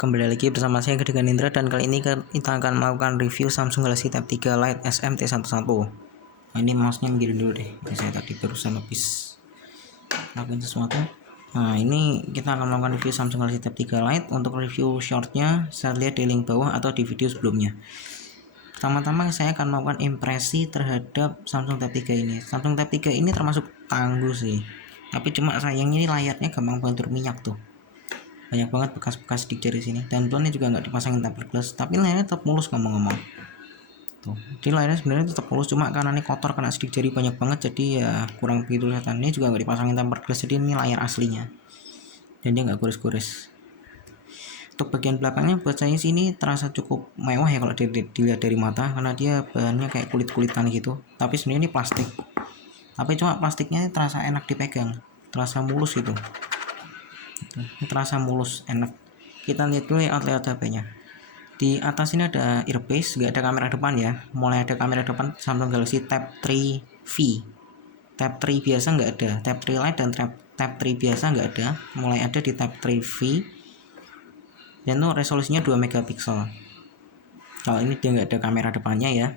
Kembali lagi bersama saya Gede Ganindra, dan kali ini kita akan melakukan review Samsung Galaxy Tab 3 Lite SMT11. Nah, ini mouse-nya miring dulu deh, saya tadi barusan habis lakuin sesuatu. Nah, ini kita akan melakukan review Samsung Galaxy Tab 3 Lite. Untuk review shortnya saya lihat di link bawah atau di video sebelumnya. Pertama-tama saya akan melakukan impresi terhadap Samsung Tab 3 ini. Samsung Tab 3 ini termasuk tangguh sih, tapi cuma sayangnya ini layarnya gampang banget minyak tuh. Banyak banget bekas-bekas stick jari sini, dan ini juga nggak dipasangin tempered glass, tapi layarnya tetap mulus ngomong-ngomong tuh. Jadi layarnya sebenarnya tetap mulus, cuma karena ini kotor kena stick jari banyak banget, jadi ya kurang begitu kelihatan. Ini juga nggak dipasangin tempered glass, jadi ini layar aslinya dan dia nggak gores-gores. Untuk bagian belakangnya buat saya sini terasa cukup mewah ya kalau dilihat dari mata, karena dia bahannya kayak kulit-kulitan gitu, tapi sebenarnya ini plastik, tapi cuma plastiknya terasa enak dipegang, terasa mulus gitu. Ini terasa mulus, enak. Kita lihat dulu layout HP-nya. Di atas ini ada earpiece, nggak ada kamera depan ya. Mulai ada kamera depan Samsung Galaxy Tab 3 V. Tab 3 biasa nggak ada, Tab 3 Lite dan Tab 3 biasa nggak ada. Mulai ada di Tab 3 V. Dan itu resolusinya 2 megapiksel. Kalau ini dia nggak ada kamera depannya ya.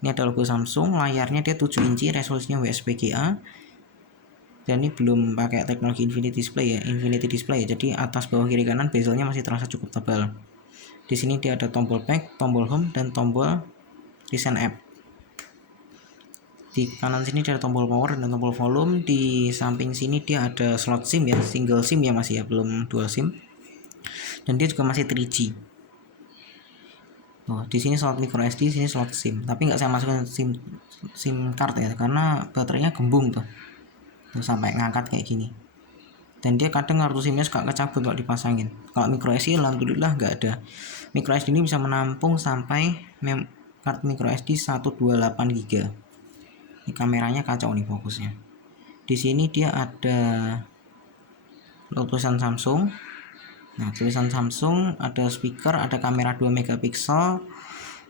Ini ada logo Samsung, layarnya dia 7 inci, resolusinya WSPGA. Dan ini belum pakai teknologi Infinity Display ya, jadi atas bawah kiri kanan bezelnya masih terasa cukup tebal. Di sini dia ada tombol back, tombol home, dan tombol recent app. Di kanan sini dia ada tombol power dan tombol volume. Di samping sini dia ada slot SIM ya, single SIM ya masih ya, belum dual SIM. Dan dia juga masih 3G. Oh, di sini slot micro SD, di sini slot SIM, tapi nggak saya masukin SIM card ya, karena baterainya gembung tuh sampai ngangkat kayak gini, dan dia kadang kartu SIM-nya suka kecabut kalau dipasangin. Kalau micro SD alhamdulillah nggak ada. Micro SD ini bisa menampung sampai kartu micro SD 128 GB. Ini kameranya kacau nih fokusnya. Di sini dia ada tulisan Samsung. Nah, tulisan Samsung, ada speaker, ada kamera 2 megapiksel.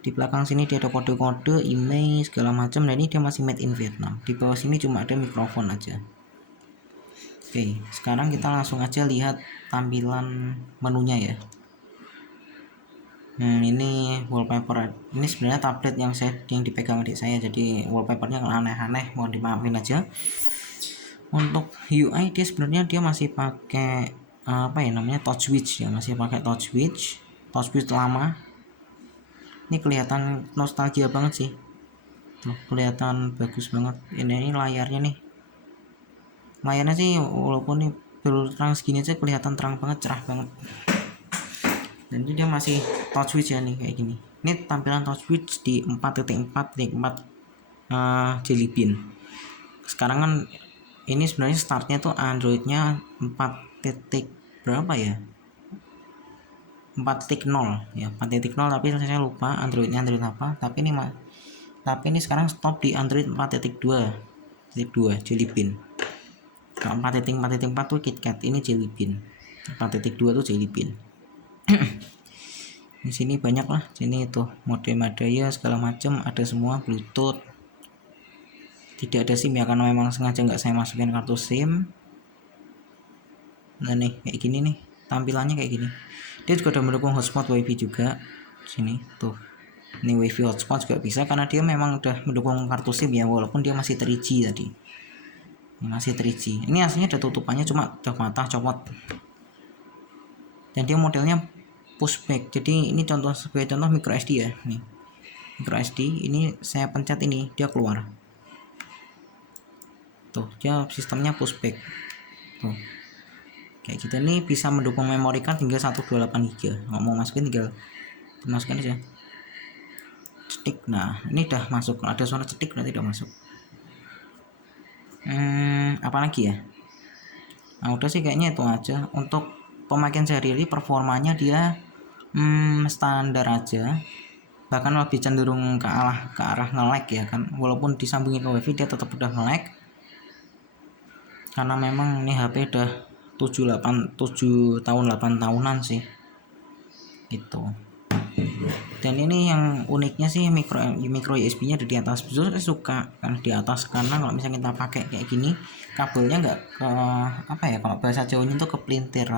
Di belakang sini dia ada kode-kode, email segala macam. Nah, ini dia masih made in Vietnam. Di bawah sini cuma ada mikrofon aja. Oke, sekarang kita langsung aja lihat tampilan menunya ya. Ini wallpaper. Ini sebenarnya tablet yang dipegang adik saya, jadi wallpapernya aneh-aneh, mohon dimaafin aja. Untuk UI dia sebenarnya dia masih pakai touch switch ya, masih pakai touch switch lama. Ini kelihatan nostalgia banget sih. Tuh, kelihatan bagus banget. Ini layarnya nih. Layarnya sih walaupun ini baru terang segini aja kelihatan terang banget, cerah banget. Dan dia masih touch switch ya nih kayak gini. Ini tampilan touch switch di 4.4.4 Jelly Bean. Sekarang kan ini sebenarnya startnya tuh Androidnya 4. berapa ya? 4.0 ya, 4.0, tapi saya lupa Androidnya Android apa. Tapi ini sekarang stop di Android 4.2 Jelly Bean. Kalau 4.4 tuh KitKat, ini Jelly Bean. 4.2 tuh Jelly Bean. Di sini banyak lah, sini tuh modem ya segala macam, ada semua, Bluetooth. Tidak ada SIM ya, karena memang sengaja nggak saya masukin kartu SIM. Nah nih kayak gini nih, tampilannya kayak gini. Dia juga udah mendukung hotspot WiFi juga. Sini tuh, ini WiFi hotspot juga bisa, karena dia memang udah mendukung kartu SIM ya, walaupun dia masih 3G tadi. Ini masih 3G. Ini aslinya ada tutupannya, cuma udah patah copot. Dan dia modelnya pushback. Jadi ini sebagai contoh micro SD ya. Nih micro SD, ini saya pencet ini dia keluar. Tuh, dia sistemnya pushback. Tuh. Kayak gitu. Nih bisa mendukung memory card hingga 128 GB. Nggak mau masukin tinggal masukkan aja. Cetik. Nah, ini udah masuk. Kalau ada suara cetik berarti udah masuk. Apa lagi ya? Nah, udah sih kayaknya itu aja. Untuk pemakaian sehari-hari performanya dia standar aja, bahkan lebih cenderung ke arah nge-lag ya kan, walaupun disambungin ke WiFi dia tetap udah nge-lag, karena memang ini HP udah 7 tahun 8 tahunan sih gitu. Dan ini yang uniknya sih micro USB nya ada di atas. Saya suka kan di atas, karena kalau misalnya kita pakai kayak gini kabelnya nggak ke kalau bahasa Jawanya itu kepelintir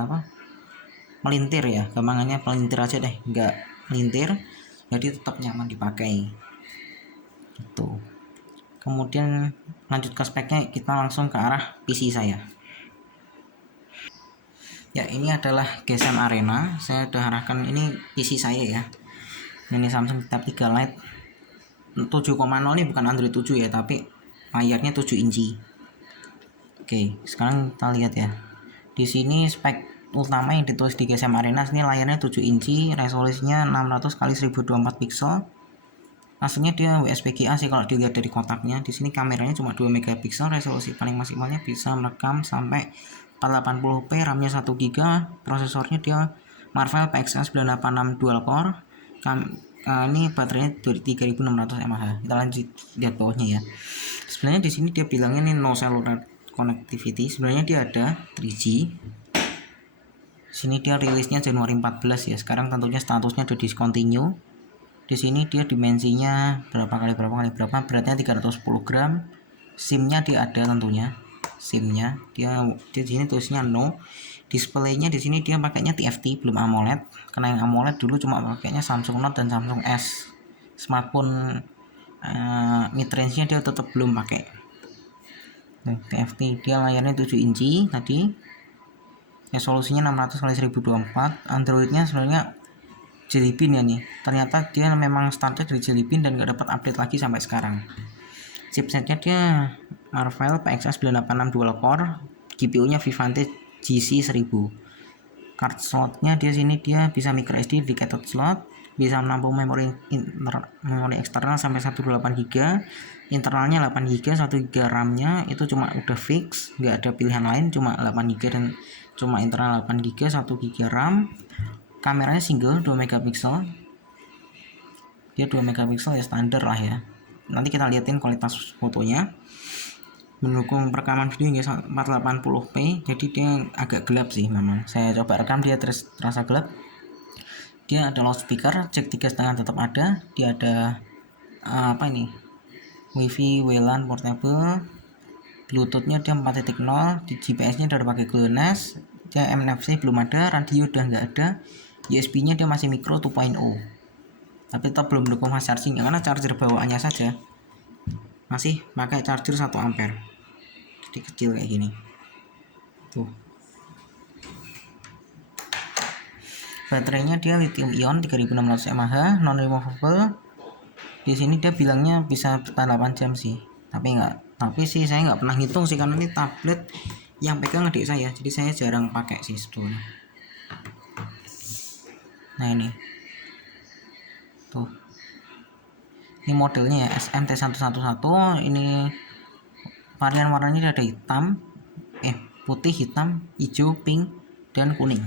melintir ya, gampangannya pelintir aja deh, nggak melintir, jadi tetap nyaman dipakai itu. Kemudian lanjut ke speknya, kita langsung ke arah PC saya. Ya, ini adalah GSM Arena. Saya udah arahkan, ini PC saya ya. Ini Samsung Tab 3 Lite 7,0, ini bukan Android 7 ya, tapi layarnya 7 inci. Oke, sekarang kita lihat ya. Di sini spek utama yang ditulis di GSM Arena, ini layarnya 7 inci, resolusinya 600 x 1024 pixel. Aslinya dia WSPGA sih kalau dilihat dari kotaknya. Di sini kameranya cuma 2 megapiksel, resolusi paling maksimalnya bisa merekam sampai 480p, RAM-nya 1 GB, prosesornya dia Marvell PXA 986 dual core. Ini baterainya 3600 mAh. Kita lanjut lihat bawahnya ya. Sebenarnya di sini dia bilangnya ini no cellular connectivity, sebenarnya dia ada 3G. Sini dia rilisnya Januari 14 ya. Sekarang tentunya statusnya udah discontinue. Di sini dia dimensinya berapa kali berapa, beratnya 310 gram. SIM-nya dia ada tentunya. SIM-nya dia di sini tulisnya no. Displaynya di sini dia pakainya TFT, belum AMOLED. Karena yang AMOLED dulu cuma pakainya Samsung Note dan Samsung S. Smartphone mid range-nya dia tetap belum pakai. TFT, dia layarnya 7 inci tadi, resolusinya 600 x 1024. Androidnya sebenarnya Jelly Bean ya nih, ternyata dia memang startnya dari Jelly Bean dan gak dapat update lagi sampai sekarang. Chipsetnya dia Marvell PXA 986 dual core, GPU nya Vivante GC1000. Card slotnya di sini dia bisa micro SD dedicated slot, bisa menampung memori eksternal sampai 128 GB, internalnya 8 GB, 1 GB RAM-nya itu cuma udah fix, nggak ada pilihan lain, cuma 8 GB dan cuma internal 8 GB, 1 GB RAM. Kameranya single 2 megapiksel, dia 2 megapiksel ya, standar lah ya. Nanti kita liatin kualitas fotonya, mendukung perekaman video hingga 480p, jadi dia agak gelap sih memang. Saya coba rekam, dia terasa gelap. Dia ada loudspeaker, jack 3,5 tetap ada. Dia ada WiFi WLAN portable. Bluetoothnya dia 4.0, di GPS-nya udah pakai GLONASS. Dia NFC belum ada, radio udah nggak ada. USB-nya dia masih micro 2.0, tapi tetap belum mendukung fast charging karena charger bawaannya saja masih pakai charger 1 ampere, jadi kecil kayak gini tuh. Baterainya dia lithium ion 3600 mAh, non removable. Di sini dia bilangnya bisa bertahan 8 jam sih, tapi saya nggak pernah ngitung sih karena ini tablet yang pegang adik saya, jadi saya jarang pakai sih sebetulnya. Nah ini tuh, ini modelnya ya SMT111. Ini varian warnanya ada hitam, putih, hitam, hijau, pink, dan kuning.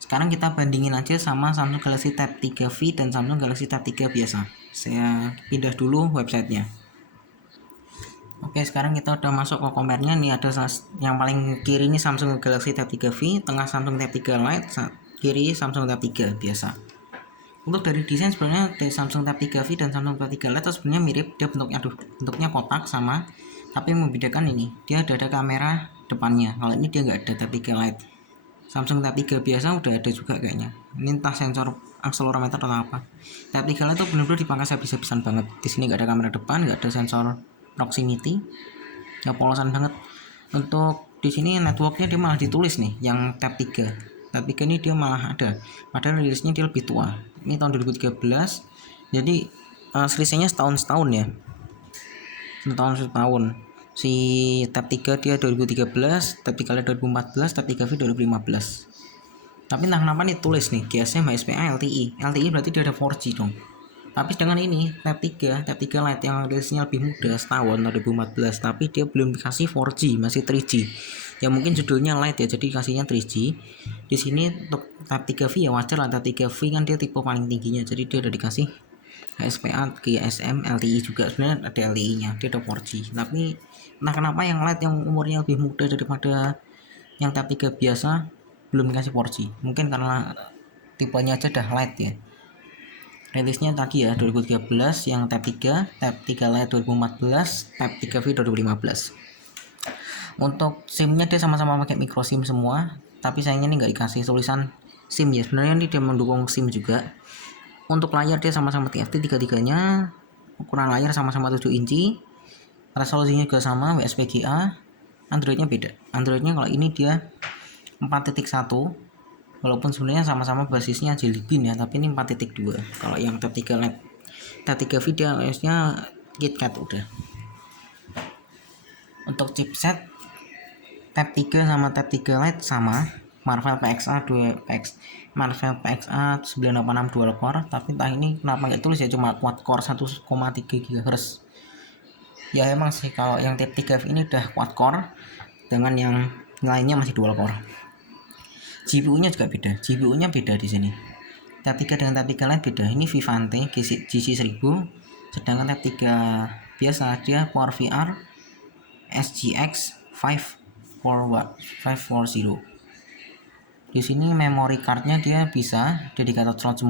Sekarang kita bandingin aja sama Samsung Galaxy Tab 3V dan Samsung Galaxy Tab 3 biasa. Saya pindah dulu websitenya. Oke, sekarang kita udah masuk ke compare-nya. Nih ada yang paling kiri ini Samsung Galaxy Tab 3V, tengah Samsung Tab 3 Lite, kiri Samsung Tab 3 biasa. Untuk dari desain sebenarnya dari Samsung Tab 3V dan Samsung Tab 3 Lite sebenarnya mirip, dia bentuknya kotak sama, tapi yang membedakan ini dia ada kamera depannya. Kalau ini dia nggak ada. Tab 3 Lite, Samsung Tab 3 biasa udah ada juga kayaknya. Ini entah sensor akselerometer atau apa. Tab 3 Lite itu benar-benar dipangkas habis-habisan banget. Di sini nggak ada kamera depan, nggak ada sensor proximity, ya polosan banget. Untuk di sini networknya dia malah ditulis nih, yang Tab 3. Tab 3 ini dia malah ada, padahal rilisnya dia lebih tua. Ini tahun 2013, jadi selisihnya setahun ya. Setahun. Si Tab 3 dia 2013, Tab 3 Lite 2014, Tab 3V 2015. Tapi entah kenapa nih tulis nih GSM HSPA LTE. LTE berarti dia ada 4G dong. Tapi dengan ini Tab 3 Lite yang rilisnya lebih muda, setahun 2014, tapi dia belum dikasih 4G, masih 3G. Ya mungkin judulnya Lite ya, jadi kasihnya 3G. Di sini untuk Tab 3V ya wajar lah, Tab 3V kan dia tipe paling tingginya, jadi dia udah dikasih HSPA, GSM, LTE juga. Sebenarnya ada LTE-nya, dia ada 4G. Tapi entah kenapa yang Lite yang umurnya lebih muda daripada yang Tab 3 biasa belum dikasih 4G. Mungkin karena tipenya aja udah Lite ya. Rilisnya tadi ya 2013 yang Tab 3 Lite 2014, Tab 3V 2015. Untuk SIM-nya dia sama-sama pakai micro SIM semua, tapi sayangnya ini nggak dikasih tulisan SIM ya, sebenarnya ini dia mendukung SIM juga. Untuk layar dia sama-sama TFT tiga-tiganya, ukuran layar sama-sama 7 inci, resolusinya juga sama WSPGA. Androidnya beda, Androidnya kalau ini dia 4.1, walaupun sebenarnya sama-sama basisnya Jelly Bean ya, tapi ini 4.2. Kalau yang Tab 3 Lite, Tab 3V dia OS-nya KitKat udah. Untuk chipset Tab 3 sama Tab 3 Lite sama, Marvell PXA 986 dual core, tapi entah ini kenapa nggak tulis ya, cuma quad core 1,3 GHz. Ya emang sih kalau yang Tab 3 ini udah quad core, dengan yang lainnya masih dual core. GPU-nya juga beda, GPU-nya beda di sini. Tab 3 dengan Tab 3 Lite beda. Ini Vivante GC1000, sedangkan Tab 3 biasa dia Power VR SGX 540. Di sini memory cardnya dia bisa dedicated slot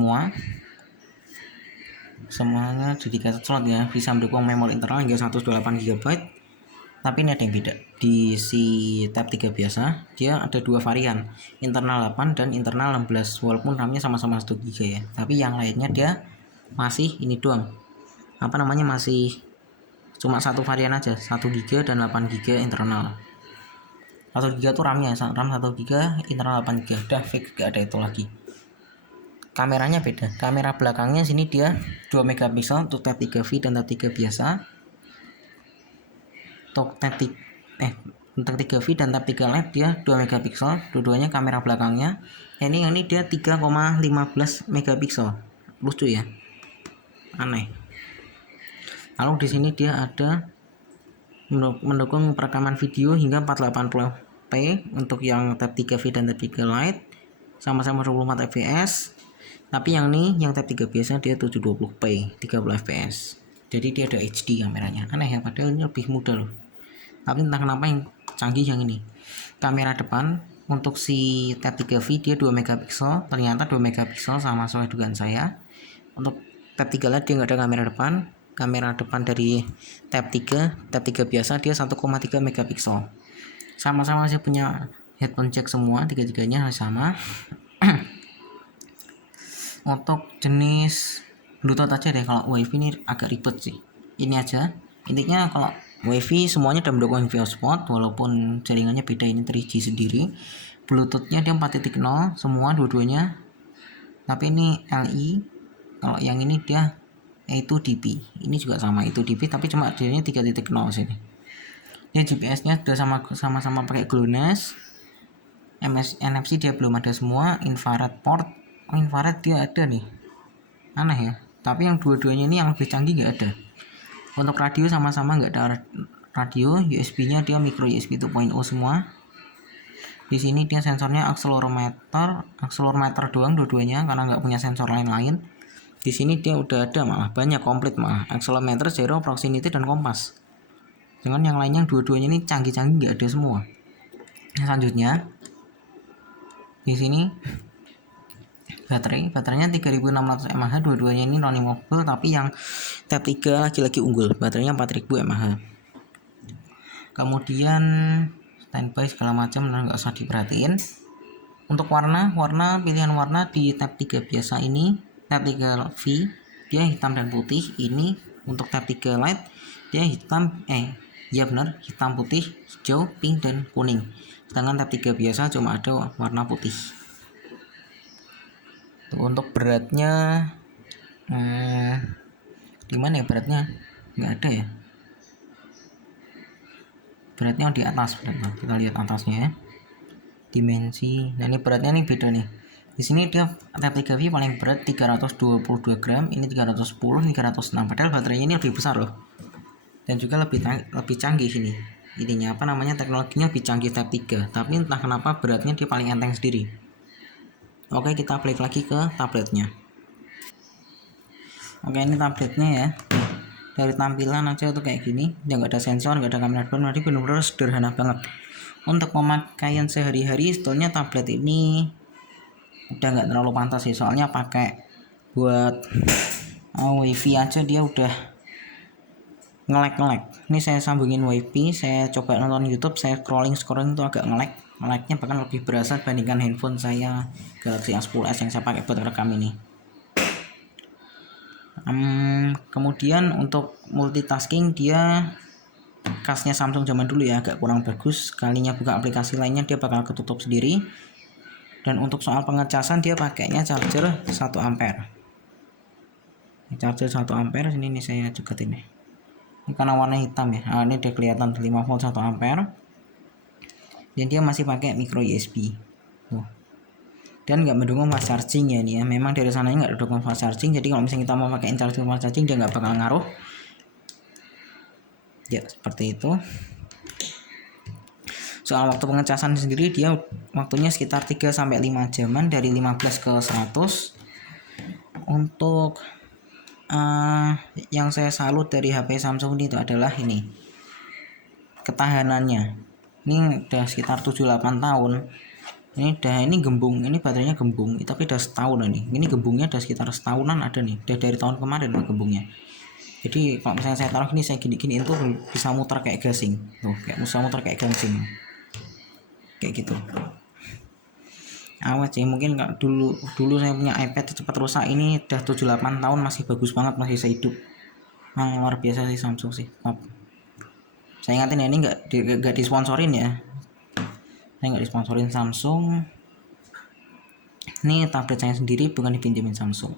semuanya dedicated slot ya, bisa mendukung memori internal hingga 128 GB. Tapi ini ada yang beda, di si Tab 3 biasa dia ada dua varian, internal 8 dan internal 16, walaupun RAM-nya sama-sama 1 GB ya, tapi yang lainnya dia masih ini doang, masih cuma satu varian aja, 1 GB dan 8 GB internal. 1 GB itu RAM-nya, RAM 1 GB, internal 8 GB, udah fix, gak ada itu lagi. Kameranya beda, kamera belakangnya sini dia 2 megapiksel untuk Tab 3V dan Tab 3 biasa. Untuk Tab 3V dan Tab 3 Lite dia 2 megapiksel, dua-duanya kamera belakangnya. Ini dia 3,15 megapiksel. Lucu ya, aneh. Lalu di sini dia ada mendukung perekaman video hingga 480p untuk yang Tab 3V dan Tab 3 Lite, sama-sama 24 fps. Tapi yang Tab 3 biasa dia 720p 30 fps. Jadi dia ada HD kameranya. Aneh ya, padahal ini lebih mudah loh. Tapi entah kenapa yang canggih yang ini. Kamera depan untuk si Tab 3V dia 2 megapiksel, ternyata 2 megapiksel sama sesuai dugaan saya. Untuk Tab 3 Lite dia nggak ada kamera depan. Kamera depan dari Tab 3 biasa dia 1,3 megapiksel. Sama-sama saya punya headphone jack semua, tiga-tiganya sama. Untuk jenis Bluetooth aja deh, kalau WiFi ini agak ribet sih. Ini aja, intinya kalau WiFi semuanya udah mendukung Via Spot, walaupun jaringannya beda, ini 3G sendiri. Bluetoothnya dia 4.0 semua dua-duanya, tapi ini LI. Kalau yang ini dia A2DP, ini juga sama A2DP, tapi cuma jadinya 3.0 sini. Ini GPS-nya sudah sama-sama pakai GLONASS. NFC dia belum ada semua. Infrared port, infrared dia ada nih, aneh ya. Tapi yang dua-duanya ini yang lebih canggih nggak ada. Untuk radio sama-sama nggak ada radio. USB-nya dia micro USB 2.0 semua. Di sini dia sensornya akselerometer doang dua-duanya, karena nggak punya sensor lain-lain. Di sini dia udah ada malah banyak, komplit malah, akselerometer, gyro, proximity dan kompas. Dengan yang lainnya dua-duanya ini canggih-canggih nggak ada semua. Selanjutnya di sini baterainya 3600 mAh, dua-duanya ini non removable, tapi yang Tab 3 lagi-lagi unggul, baterainya 4000 mAh. Kemudian standby segala macam nggak usah diperhatiin. Untuk warna pilihan warna di Tab 3 biasa ini, Tab 3V dia hitam dan putih. Ini untuk Tab 3 Lite dia hitam hitam, putih, hijau, pink dan kuning. Sedangkan Tab 3 biasa cuma ada warna putih. Untuk beratnya gimana ya, beratnya nggak ada ya, beratnya di atas. Kita lihat atasnya ya, dimensi. Nah ini beratnya nih beda nih. Di sini dia Tab 3V paling berat 322 gram, ini 310, 306. Padahal baterainya ini lebih besar loh, dan juga lebih canggih ini. Teknologinya lebih canggih Tab 3, tapi entah kenapa beratnya dia paling enteng sendiri. Oke, kita balik lagi ke tabletnya. Oke, ini tabletnya ya. Dari tampilan aja tuh kayak gini, dia nggak ada sensor, nggak ada kamera depan, jadi benar-benar sederhana banget. Untuk pemakaian sehari-hari sebetulnya tablet ini udah nggak terlalu pantas sih, soalnya pakai buat WiFi aja dia udah nge-lag. Ini saya sambungin WiFi, saya coba nonton YouTube, saya scrolling itu agak nge-lag. lag-nya bahkan lebih berasa dibandingkan handphone saya Galaxy A10s yang saya pakai buat rekam ini. Kemudian untuk multitasking dia khasnya Samsung zaman dulu ya, agak kurang bagus. Sekalinya buka aplikasi lainnya dia bakal ketutup sendiri. Dan untuk soal pengecasan dia pakainya charger 1 ampere. Charger 1 ampere sini nih saya deketin nih. Ini karena warna hitam ya. Nah, ini udah kelihatan 5 volt 1 ampere. Dan dia masih pakai micro USB. Tuh. Dan nggak mendukung fast charging ya ini ya. Memang dari sananya nggak didukung fast charging. Jadi kalau misalnya kita mau pakai charger fast charging dia nggak bakal ngaruh. Ya seperti itu. Soal waktu pengecasan sendiri dia waktunya sekitar 3-5 jaman dari 15 ke 100. Untuk yang saya salut dari HP Samsung ini itu adalah ini ketahanannya. Ini udah sekitar 7-8 tahun. Ini gembung, ini baterainya gembung, tapi udah setahun ini gembungnya udah sekitar setahunan ada nih, udah dari tahun kemarin lah gembungnya. Jadi kalau misalnya saya taruh ini saya gini itu bisa muter kayak gasing tuh, kayak bisa muter kayak gasing kayak gitu. Awas sih, mungkin kalau dulu saya punya iPad cepat rusak, ini udah 7-8 tahun masih bagus banget, masih saya hidup. Luar biasa sih Samsung sih. Saya ingatin ya, ini nggak disponsorin ya, saya nggak disponsorin Samsung. Ini tablet saya sendiri, bukan dipinjemin Samsung.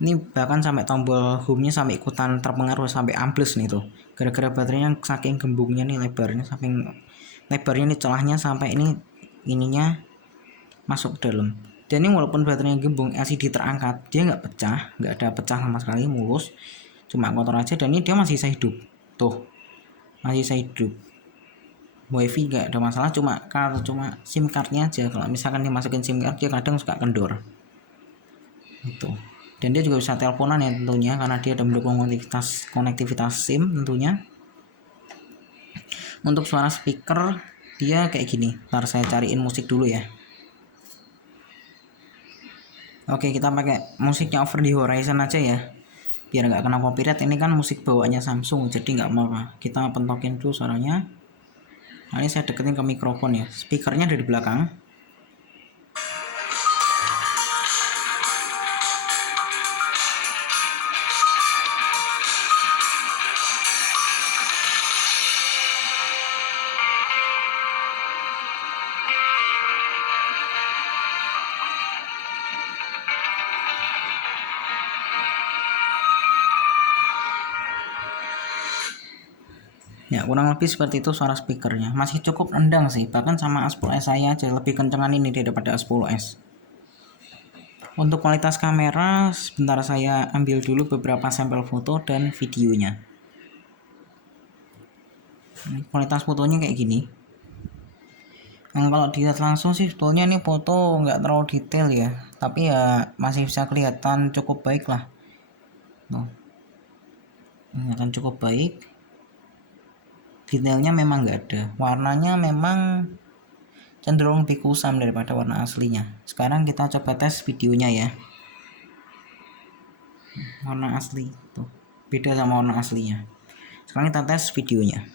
Ini bahkan sampai tombol home-nya sampai ikutan terpengaruh, sampai ambles nih tuh, gara-gara baterainya saking gembungnya nih, lebarnya saking lebarnya nih, celahnya sampai ininya masuk ke dalam. Dan ini walaupun baterainya gembung, LCD terangkat, dia nggak pecah, nggak ada pecah sama sekali, mulus, cuma kotor aja. Dan ini dia masih bisa hidup tuh, masih bisa hidup. WiFi nggak ada masalah, cuma SIM cardnya aja, kalau misalkan dimasukin SIM card dia kadang suka kendor itu. Dan dia juga bisa teleponan ya tentunya, karena dia ada mendukung konektivitas SIM tentunya. Untuk suara speaker dia kayak gini, ntar saya cariin musik dulu ya. Oke, kita pakai musiknya Over the Horizon aja ya, biar nggak kena copyright. Ini kan musik bawaannya Samsung, jadi nggak apa-apa. Kita pentokin dulu suaranya. Nah, ini saya deketin ke mikrofon ya, speakernya ada di belakang. Ya kurang lebih seperti itu suara speakernya, masih cukup rendang sih, bahkan sama A10s saya aja lebih kencengan ini daripada A10s. Untuk kualitas kamera sebentar saya ambil dulu beberapa sampel foto dan videonya. Kualitas fotonya kayak gini. Kalau dilihat langsung sih sebetulnya ini foto nggak terlalu detail ya, tapi ya masih bisa kelihatan cukup baik lah. Kelihatan cukup baik. Detailnya memang nggak ada, warnanya memang cenderung lebih kusam daripada warna aslinya. Sekarang kita coba tes videonya ya. Warna asli tuh beda sama warna aslinya. Sekarang kita tes videonya.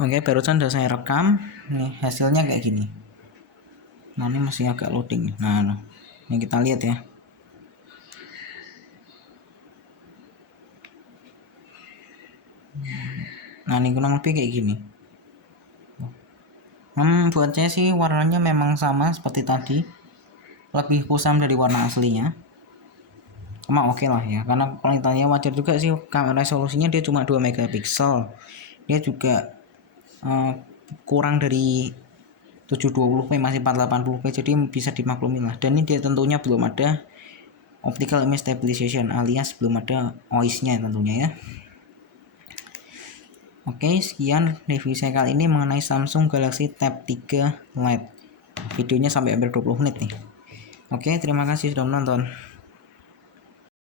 Oke, barusan udah saya rekam. Nih hasilnya kayak gini. Nah ini masih agak loading. Nah ini kita lihat ya. Nah ini kurang lebih kayak gini. Buat saya sih warnanya memang sama seperti tadi, lebih kusam dari warna aslinya. Cuma oke lah ya, karena kualitasnya wajar juga sih. Kamera resolusinya dia cuma 2 megapiksel. Dia juga kurang dari 720p, masih 480p, jadi bisa dimaklumi lah. Dan ini dia tentunya belum ada optical image stabilization, alias belum ada OIS-nya tentunya ya. Oke, sekian review saya kali ini mengenai Samsung Galaxy Tab 3 Lite. Videonya sampai hampir 20 menit nih. Oke, terima kasih sudah menonton.